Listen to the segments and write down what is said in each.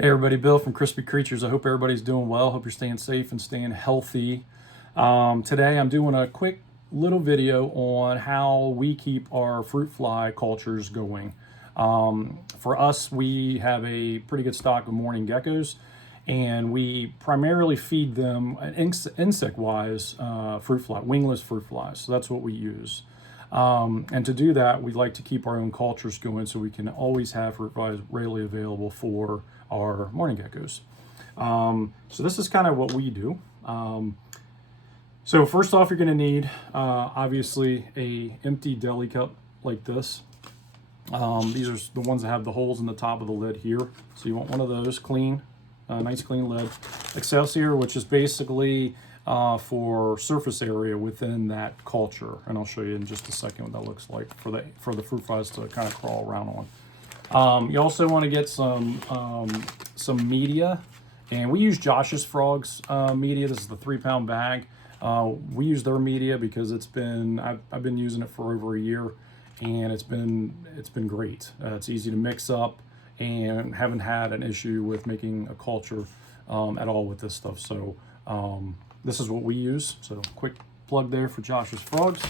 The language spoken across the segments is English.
Hey everybody, Bill from Crispy Creatures. I hope everybody's doing well. Hope you're staying safe and staying healthy. Today I'm doing a quick little video on how we keep our fruit fly cultures going. For us, we have a pretty good stock of morning geckos, and we primarily feed them insect-wise fruit fly, wingless fruit flies. So that's what we use. And to do that, we like to keep our own cultures going so we can always have fruit flies readily available for our morning geckos. So this is kind of what we do. So first off, you're going to need obviously a empty deli cup like this. These are the ones that have the holes in the top of the lid here. So you want one of those, clean, nice clean lid. Excelsior, which is basically for surface area within that culture, and I'll show you in just a second what that looks like for the fruit flies to kind of crawl around on. You also want to get some media, and we use Josh's Frogs media. This is the 3-pound bag. We use their media because I've been using it for over a year, and it's been great. It's easy to mix up, and haven't had an issue with making a culture at all with this stuff. So this is what we use. So quick plug there for Josh's Frogs.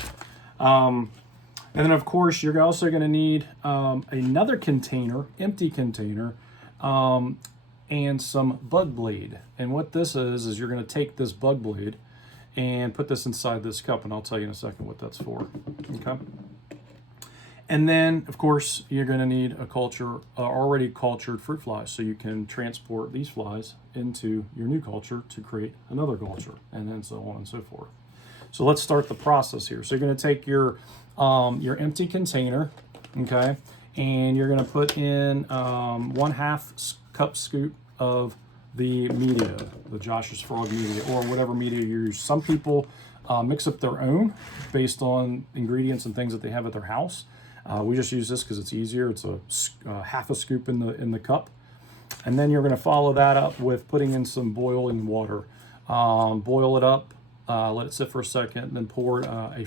And then of course you're also going to need another container, empty container, and some bug blade. And what this is you're going to take this bug blade and put this inside this cup, and I'll tell you in a second what that's for. Okay. And then, of course, you're going to need a already cultured fruit flies, so you can transport these flies into your new culture to create another culture, and then so on and so forth. So let's start the process here. So you're going to take your empty container, okay, and you're going to put in 1/2 cup scoop of the media, the Josh's Frog media, or whatever media you use. Some people mix up their own based on ingredients and things that they have at their house. We just use this because it's easier. It's a 1/2 scoop in the cup, and then you're going to follow that up with putting in some boiling water. Boil it up, let it sit for a second, and then pour a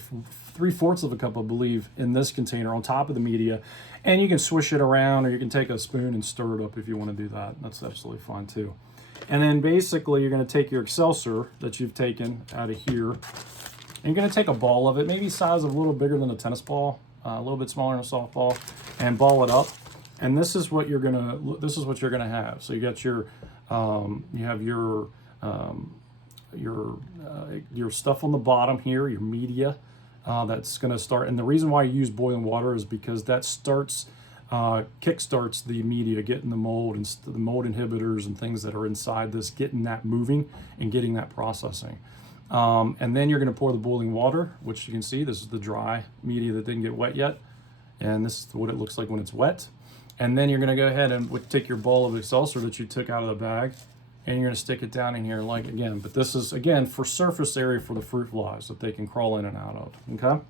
3/4 of a cup, I believe, in this container on top of the media. And you can swish it around, or you can take a spoon and stir it up if you want to do that. That's absolutely fine too. And then basically you're going to take your Excelsior that you've taken out of here, and you're going to take a ball of it, maybe size of a little bigger than a tennis ball, a little bit smaller than a softball, and ball it up. And this is what you're gonna have. So you got your you have your stuff on the bottom here, your media that's gonna start. And the reason why you use boiling water is because that kickstarts the media, getting the mold and the mold inhibitors and things that are inside this, getting that moving and getting that processing. And then you're going to pour the boiling water, which you can see, this is the dry media that didn't get wet yet. And this is what it looks like when it's wet. And then you're going to go ahead and take your ball of Excelsior that you took out of the bag, and you're going to stick it down in here like again. But this is, again, for surface area for the fruit flies that they can crawl in and out of, okay?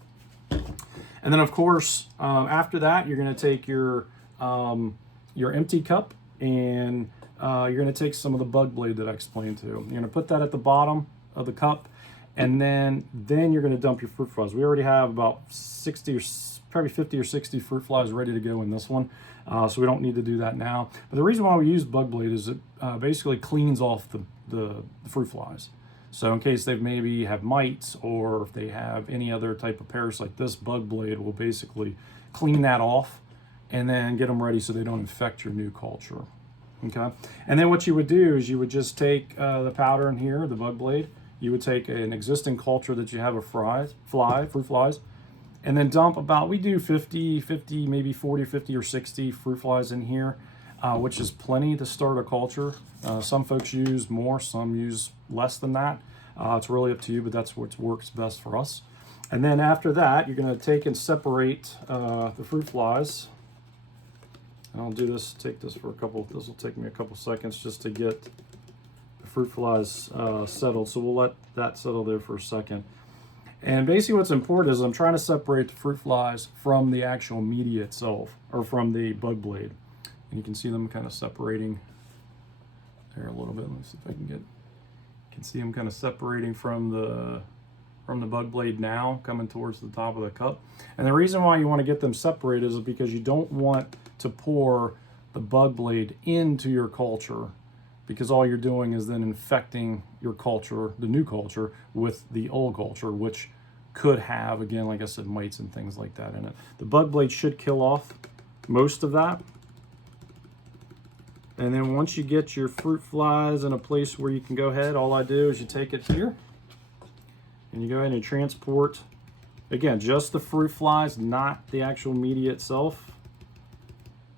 And then, of course, after that, you're going to take your empty cup, and you're going to take some of the bug blade that I explained to. You're going to put that at the bottom of the cup, and then you're going to dump your fruit flies. We already have about 60 or probably 50 or 60 fruit flies ready to go in this one, so we don't need to do that now. But the reason why we use bug blade is it basically cleans off the fruit flies. So in case they maybe have mites, or if they have any other type of parasite, this bug blade will basically clean that off and then get them ready so they don't infect your new culture. Okay, and then what you would do is you would just take the powder in here, the bug blade. You would take an existing culture that you have of fruit flies, and then dump about, we do 50, maybe 40, 50, or 60 fruit flies in here, which is plenty to start a culture. Some folks use more, some use less than that. It's really up to you, but that's what works best for us. And then after that, you're going to take and separate the fruit flies. I'll do this, this will take me a couple seconds just to get the fruit flies settled. So we'll let that settle there for a second. And basically what's important is I'm trying to separate the fruit flies from the actual media itself, or from the bug blade. And you can see them kind of separating there a little bit. Let me see if I can see them kind of separating from the bug blade now, coming towards the top of the cup. And the reason why you want to get them separated is because you don't want to pour the bug blade into your culture, because all you're doing is then infecting your culture, the new culture, with the old culture, which could have, again, like I said, mites and things like that in it. The bug blade should kill off most of that. And then once you get your fruit flies in a place where you can go ahead, all I do is you take it here and you go ahead and transport, again, just the fruit flies, not the actual media itself.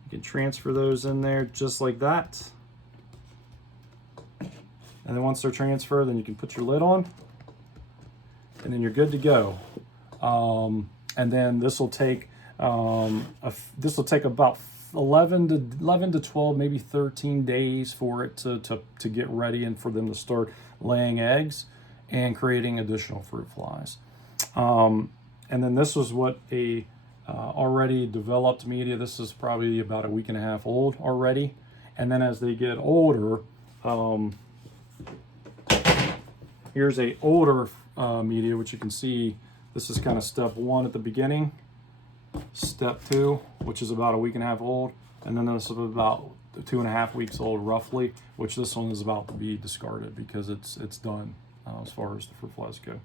You can transfer those in there just like that. And then once they're transferred, then you can put your lid on and then you're good to go. And then this will take about 11 to 12, maybe 13 days for it to get ready and for them to start laying eggs and creating additional fruit flies. And then this was what a already developed media. This is probably about a week and a half old already. And then as they get older, here's a older media, which you can see. This is kind of step 1 at the beginning. Step 2, which is about a week and a half old, and then this is about 2.5 weeks old roughly, which this one is about to be discarded because it's done as far as the fruit flies go.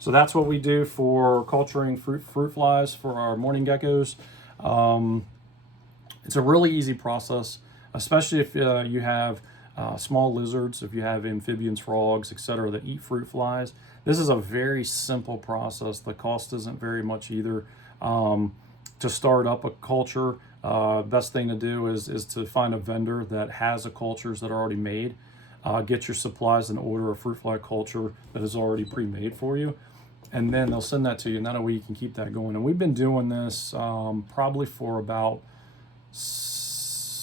So that's what we do for culturing fruit flies for our morning geckos. It's a really easy process, especially if you have small lizards, if you have amphibians, frogs, etc. that eat fruit flies. This is a very simple process. The cost isn't very much either. To start up a culture, best thing to do is to find a vendor that has a cultures that are already made. Get your supplies and order a fruit fly culture that is already pre-made for you. And then they'll send that to you, and that way you can keep that going. And we've been doing this probably for about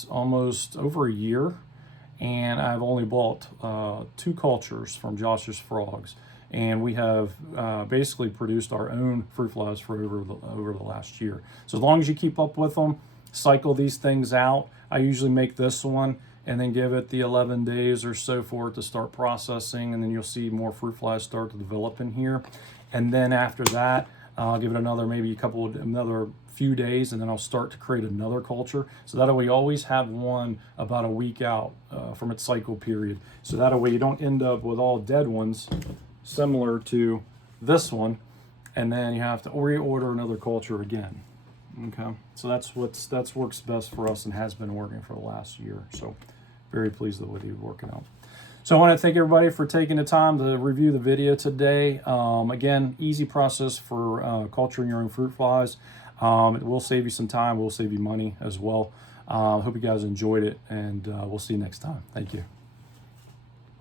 almost over a year. And I've only bought 2 cultures from Josh's Frogs. And we have basically produced our own fruit flies for over the last year. So as long as you keep up with them, cycle these things out. I usually make this one and then give it the 11 days or so for it to start processing, and then you'll see more fruit flies start to develop in here. And then after that, I'll give it another few days, and then I'll start to create another culture. So that way you always have one about a week out from its cycle period. So that way you don't end up with all dead ones, similar to this one, and then you have to reorder another culture again. Okay, so that's works best for us and has been working for the last year. So very pleased with what he's working out. So I want to thank everybody for taking the time to review the video today. Again, easy process for culturing your own fruit flies. It will save you some time, will save you money as well. Hope you guys enjoyed it, and we'll see you next time. Thank you.